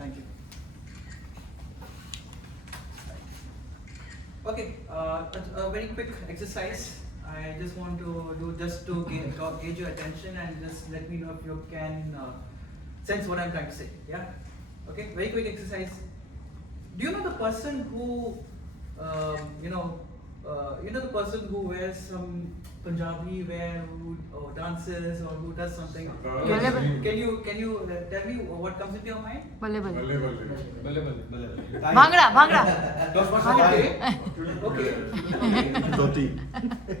Thank you. Okay, a very quick exercise. I just want to do just to gauge your attention and just let me know if you can sense what I'm trying to say. Yeah. Okay. Very quick exercise. Do you know the person who, the person who wears some Punjabi wear, who dances or who does something? Can you tell me what comes into your mind? Balle balle. Bhangra. Okay. Dhoti.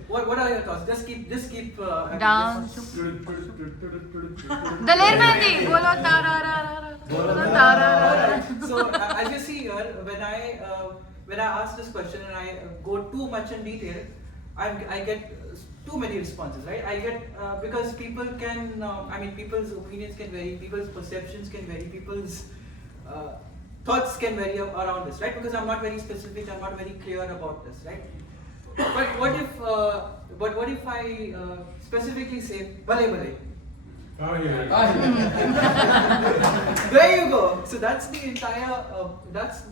What are your thoughts? Just keep. Dance. Daler Mehndi. Bolo tarara. Bolo tarara. Alright. So as you see here, when I ask this question and I go too much in detail, I get too many responses, right? I get because people can, people's opinions can vary, people's perceptions can vary, people's thoughts can vary around this, right? Because I'm not very specific, I'm not very clear about this, right? But what if I specifically say bale bale? There you go. So that's the entire. That's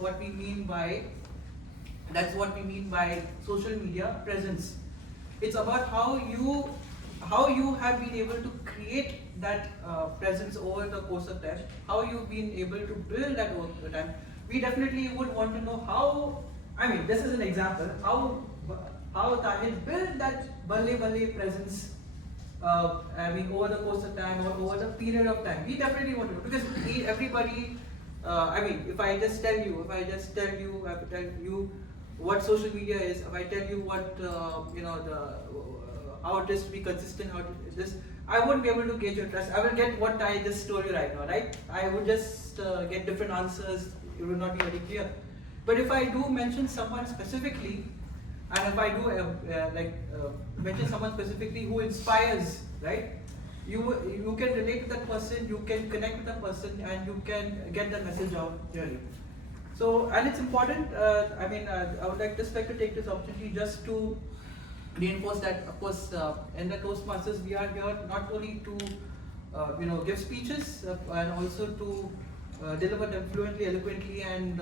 what we mean by. That's what we mean by social media presence. It's about how you have been able to create that presence over the course of time. How you've been able to build that over the time. We definitely would want to know how. This is an example. How Tahir built that bale bale presence. Over the course of time or over the period of time, we definitely want to know, because everybody. If I just tell you what social media is, if I tell you what how it is to be consistent, how it is, I won't be able to gauge your trust. I will get what I just told you right now, right? I would just get different answers. It will not be very clear. But if I do mention someone specifically, and if I do mention someone specifically who inspires, right? You can relate to that person, you can connect with that person, and you can get that message out clearly. So, and it's important. I would like to take this opportunity just to reinforce that. Of course, in the Toastmasters, we are here not only to give speeches and also to deliver them fluently, eloquently, and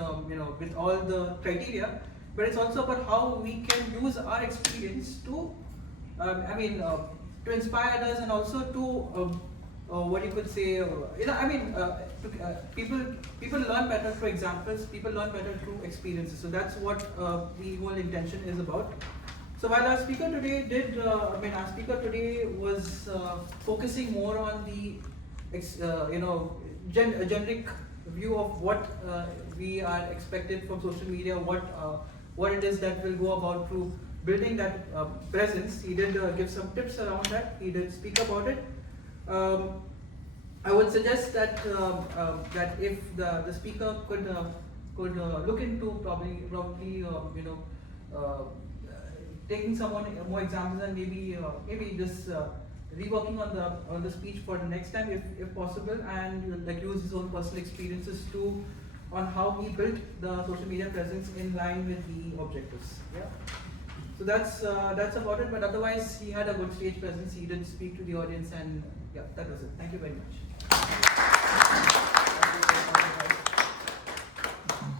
with all the criteria. But it's also about how we can use our experience to, to inspire others, and also to, people learn better through examples. People learn better through experiences. So that's what the whole intention is about. So while our speaker today was focusing more on the, generic view of what we are expected from social media, what it is that will go about through building that presence. He did give some tips around that. He did speak about it. I would suggest that that if the speaker could look into probably taking someone more examples, and maybe just reworking on the speech for the next time if possible, and use his own personal experiences on how he built the social media presence in line with the objectives. Yeah. So that's about it. But otherwise, he had a good stage presence. He did speak to the audience, and yeah, that was it. Thank you very much.